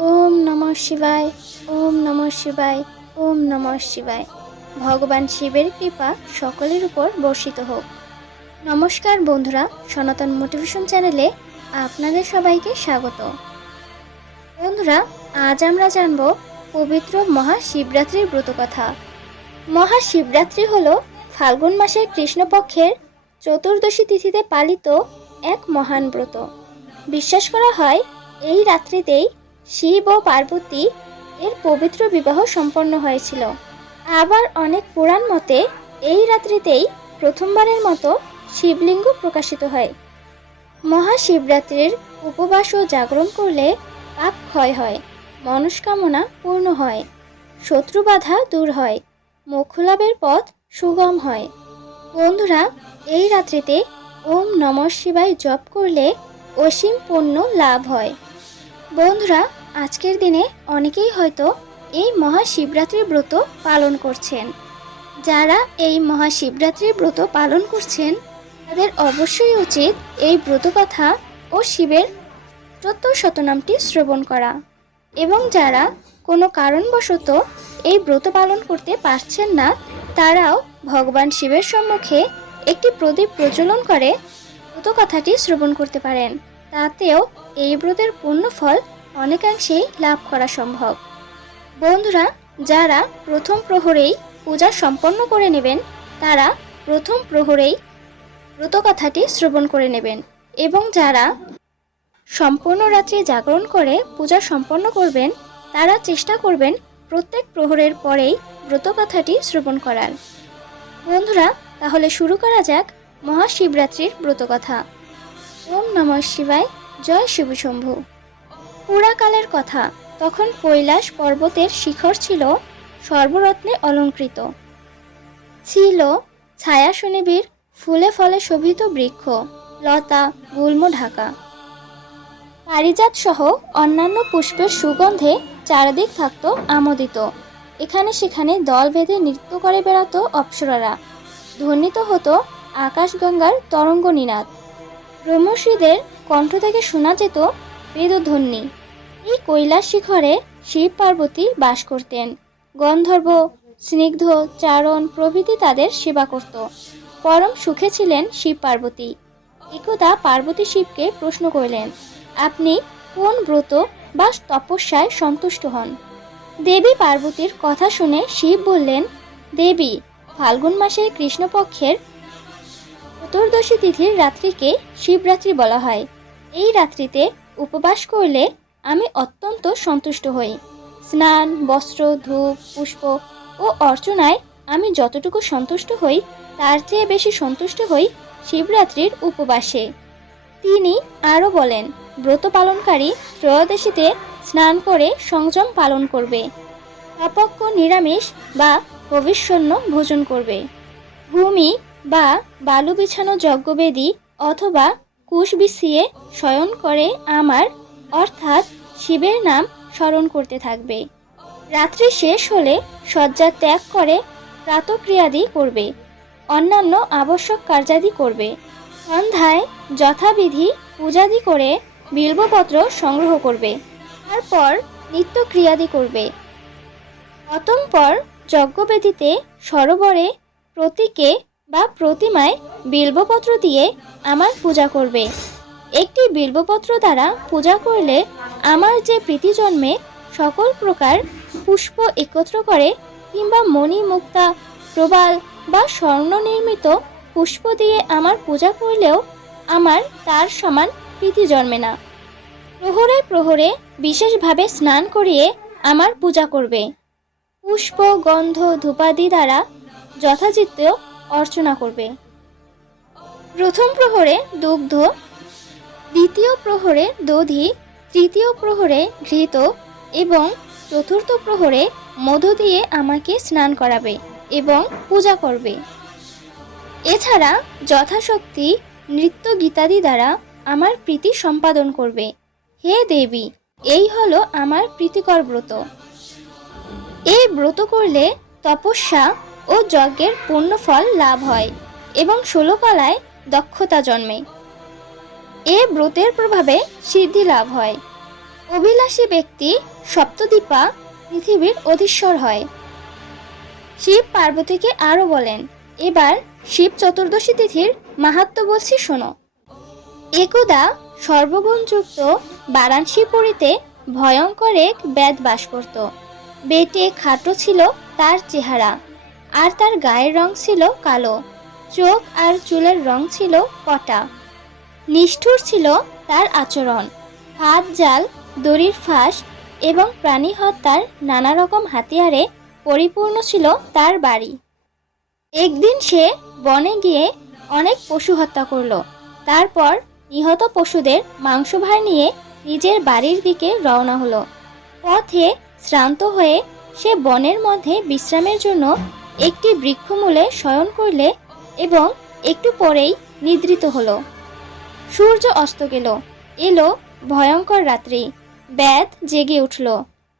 ওম নমঃ শিবায়। ওম নমঃ শিবায়। ওম নমঃ শিবায়। ভগবান শিবের কৃপা সকলের উপর বর্ষিত হোক। নমস্কার বন্ধুরা, সনাতন মোটিভেশন চ্যানেলে আপনাদের সবাইকে স্বাগত। বন্ধুরা, আজ আমরা জানব পবিত্র মহাশিবরাত্রির ব্রতকথা। মহাশিবরাত্রি হল ফাল্গুন মাসের কৃষ্ণপক্ষের চতুর্দশী তিথিতে পালিত এক মহান ব্রত। বিশ্বাস করা হয় এই রাত্রিতেই শিব ও পার্বতী এর পবিত্র বিবাহ সম্পন্ন হয়েছিল। আবার অনেক পুরাণ মতে এই রাত্রিতেই প্রথমবারের মতো শিবলিঙ্গ প্রকাশিত হয়। মহাশিবরাত্রির উপবাস ও জাগরণ করলে পাপ ক্ষয় হয়, মনস্কামনা পূর্ণ হয়, শত্রু বাধা দূর হয়, মোক্ষলাভের পথ সুগম হয়। বন্ধুরা, এই রাত্রিতে ওম নমঃ শিবায় জপ করলে অসীম পুণ্য লাভ হয়। বন্ধুরা, আজকের দিনে অনেকেই হয়তো এই মহাশিবরাত্রির ব্রত পালন করছেন। যারা এই মহাশিবরাত্রির ব্রত পালন করছেন তাদের অবশ্যই উচিত এই ব্রতকথা ও শিবের ৭৪ শতনামটি শ্রবণ করা। এবং যারা কোনো কারণবশত এই ব্রত পালন করতে পারছেন না, তারাও ভগবান শিবের সম্মুখে একটি প্রদীপ প্রজ্বলন করে ব্রতকথাটি শ্রবণ করতে পারেন। তাতেও এই ব্রতের পূর্ণ ফল অনেকাংশেই লাভ করা সম্ভব। বন্ধুরা, যারা প্রথম প্রহরেই পূজা সম্পন্ন করে নেবেন তারা প্রথম প্রহরেই ব্রতকথাটি শ্রবণ করে নেবেন, এবং যারা সম্পূর্ণ রাত্রি জাগরণ করে পূজা সম্পন্ন করবেন তারা চেষ্টা করবেন প্রত্যেক প্রহরের পরেই ব্রতকথাটি শ্রবণ করার। বন্ধুরা, তাহলে শুরু করা যাক মহাশিবরাত্রির ব্রতকথা। ওম নমঃ শিবায়। জয় শিবশম্ভু। পুরাকালের কথা, তখন কৈলাস পর্বতের শিখর ছিল সর্বরত্নে অলঙ্কৃত। ছিল ছায়া সুনিবিড় ফুলে ফলে শোভিত বৃক্ষ, লতা গুল্ম ঢাকা। পারিজাত সহ অন্যান্য পুষ্পের সুগন্ধে চারিদিক থাকত আমোদিত। এখানে সেখানে দল বেঁধে নৃত্য করে বেড়াতো অপ্সরারা। ধ্বনিত হতো আকাশগঙ্গার তরঙ্গ নিনাদ। ব্রহ্মশ্রীদের কণ্ঠ থেকে শোনা যেত বেদধ্বনি। এই কৈলাস শিখরে শিব পার্বতী বাস করতেন। গন্ধর্ব, স্নিগ্ধ, চারণ প্রভৃতি তাদের সেবা করত। পরম সুখে ছিলেন শিব পার্বতী। একদা পার্বতী শিবকে প্রশ্ন করলেন, আপনি কোন ব্রত বা তপস্যায় সন্তুষ্ট হন? দেবী পার্বতীর কথা শুনে শিব বললেন, দেবী, ফাল্গুন মাসের কৃষ্ণপক্ষের চতুর্দশী তিথির রাত্রিকে শিবরাত্রি বলা হয়। এই রাত্রিতে উপবাস করলে আমি অত্যন্ত সন্তুষ্ট হই। স্নান, বস্ত্র, ধূপ, পুষ্প ও অর্চনায় আমি যতটুকু সন্তুষ্ট হই তার চেয়ে বেশি সন্তুষ্ট হই শিবরাত্রির উপবাসে। তিনি আরও বলেন, ব্রত পালনকারী ত্রয়োদশীতে স্নান করে সংযম পালন করবে, অপক্ষ নিরামিষ বা ভবিষ্যন্ন ভোজন করবে, ভূমি বা বালু বিছানো যজ্ঞবেদী অথবা কুশ বিছিয়ে শয়ন করে আমার অর্থাৎ শিবের নাম স্মরণ করতে থাকবে। রাত্রি শেষ হলে শয্যা ত্যাগ করে প্রাতক্রিয়াদি করবে, অন্যান্য আবশ্যক কার্যাদি করবে। সন্ধ্যায় যথাবিধি পূজাদি করে বিল্বপত্র সংগ্রহ করবে, তারপর নিত্যক্রিয়াদি করবে। অতঃপর যজ্ঞবেদিতে সরোবরে প্রতীকে বা প্রতিমায় বিল্বপত্র দিয়ে আমার পূজা করবে। একটি বিল্বপত্র দ্বারা পূজা করলে আমার যে প্রীতি জন্মে, সকল প্রকার পুষ্প একত্র করে কিংবা মণি, মুক্তা, প্রবাল বা স্বর্ণ নির্মিত পুষ্প দিয়ে আমার পূজা করলেও আমার তার সমান প্রীতি জন্মে না। প্রহরে প্রহরে বিশেষভাবে স্নান করিয়ে আমার পূজা করবে। পুষ্প, গন্ধ, ধূপাদি দ্বারা যথাচিত্ত অর্চনা করবে। প্রথম প্রহরে দুগ্ধ, দ্বিতীয় প্রহরে দধি, তৃতীয় প্রহরে ঘৃত এবং চতুর্থ প্রহরে মধু দিয়ে আমাকে স্নান করাবে এবং পূজা করবে। এছাড়া যথাশক্তি নৃত্য গীতাদি দ্বারা আমার প্রীতি সম্পাদন করবে। হে দেবী, এই হলো আমার প্রীতিকর ব্রত। এই ব্রত করলে তপস্যা ও যজ্ঞের পূর্ণ ফল লাভ হয় এবং ষোলকলায় দক্ষতা জন্মে। এ ব্রতের প্রভাবে সিদ্ধি লাভ হয়। অভিলাষী ব্যক্তি সপ্তদ্বীপা পৃথিবীর অধীশ্বর হয়। শিব পার্বতীকে আরো বলেন, এবার শিব চতুর্দশী তিথির মাহাত্ম্য বলছি শোনো। একদা সর্বগুণযুক্ত বারাণসীপুরীতে ভয়ঙ্কর এক ব্যাধ বাস করত। বেটে খাটো ছিল তার চেহারা, আর তার গায়ের রং ছিল কালো। চোখ আর চুলের রং ছিল কটা। নিষ্ঠুর ছিল তার আচরণ। হাত জাল, দড়ির ফাঁস এবং প্রাণী হত্যার নানা রকম হাতিয়ারে পরিপূর্ণ ছিল তার বাড়ি। একদিন সে বনে গিয়ে অনেক পশু হত্যা করল। তারপর নিহত পশুদের মাংসভার নিয়ে নিজের বাড়ির দিকে রওনা হলো। পথে শ্রান্ত হয়ে সে বনের মধ্যে বিশ্রামের জন্য একটি বৃক্ষমূলে শয়ন করলে এবং একটু পরেই নিদ্রিত হলো। সূর্য অস্ত গেল। এলো ভয়ঙ্কর রাত্রি। ব্যাধ জেগে উঠল।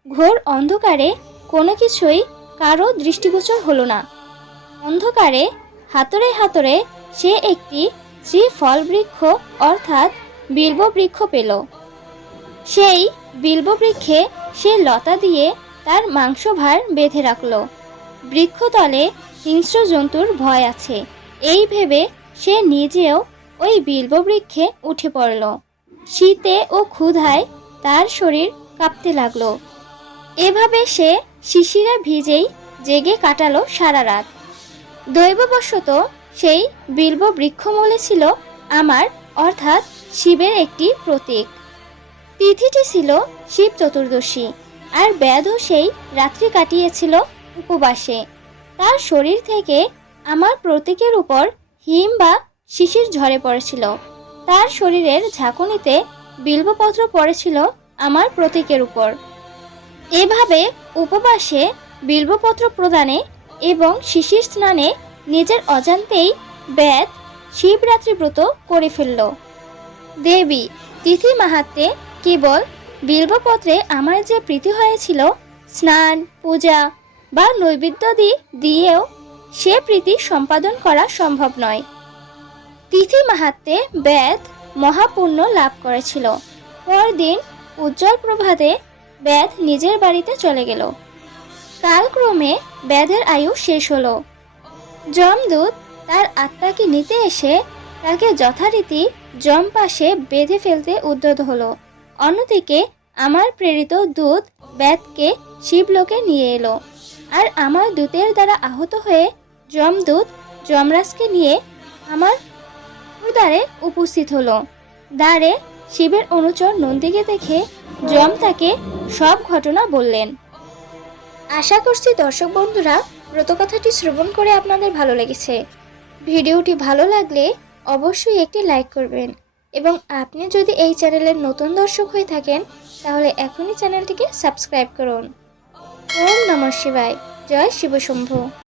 ঘোর অন্ধকারে কোনো কিছুই কারো দৃষ্টিগোচর হলো না। অন্ধকারে হাতড়ে হাতড়ে সে একটি শ্রীফল বৃক্ষ অর্থাৎ বিল্ব বৃক্ষ পেল। সেই বিল্ব বৃক্ষে সে লতা দিয়ে তার মাংসভার বেঁধে রাখল। বৃক্ষতলে হিংস্র জন্তুর ভয় আছে এই ভেবে সে নিজেও ওই বিল্ব বৃক্ষে উঠে পড়ল। শীতে ও ক্ষুধায় তার শরীর কাঁপতে লাগলো। এভাবে সে শিশিরে ভিজেই জেগে কাটালো সারা রাত। দৈববশত সেই বিল্ব বৃক্ষমূলে ছিল আমার অর্থাৎ শিবের একটি প্রতীক। তিথিটি ছিল শিব চতুর্দশী, আর ব্যাধও সেই রাত্রি কাটিয়েছিল উপবাসে। তার শরীর থেকে আমার প্রতীকের উপর হিম বা শিশির ঝরে পড়েছিল। তার শরীরের ঝাঁকুনিতে বিল্বপত্র পড়েছিল আমার প্রতীকের উপর। এভাবে উপবাসে বিল্বপত্র প্রদানে এবং শিশির স্নানে নিজের অজান্তেই ব্যাধ শিবরাত্রি ব্রত করে ফেলল। দেবী তিথি মাহাত্ম্যে কেবল বিল্বপত্রে আমার যে প্রীতি হয়েছিল, স্নান পূজা বা নৈবেদ্যাদি দিয়েও সে প্রীতি সম্পাদন করা সম্ভব নয়। তিথি মাহাত্ম্যে ব্যাধ মহাপুণ্য লাভ করেছিল। পরদিন উজ্জ্বল প্রভাতে ব্যাধ নিজের বাড়িতে চলে গেল। কালক্রমে ব্যাধের আয়ু শেষ হলো। যমদূত তার আত্মাকে নিতে এসে তাকে যথারীতি যম পাশে বেঁধে ফেলতে উদ্যত হলো। অন্যদিকে আমার প্রেরিত দূত ব্যাধকে শিবলোকে নিয়ে এলো, আর আমার দূতের দ্বারা আহত হয়ে যমদূত যমরাজকে নিয়ে আমার দ্বারে উপস্থিত হলো। দ্বারে শিবের অনুচর নন্দীকে দেখে যম তাকে সব ঘটনা বললেন। আশা করছি দর্শক বন্ধুরা ব্রতকথাটি শ্রবণ করে আপনাদের ভালো লেগেছে। ভিডিওটি ভালো লাগলে অবশ্যই একটি লাইক করবেন, এবং আপনি যদি এই চ্যানেলের নতুন দর্শক হয়ে থাকেন তাহলে এখনই চ্যানেলটিকে সাবস্ক্রাইব করুন। ওম নমঃ শিবায়। জয় শিব শম্ভু।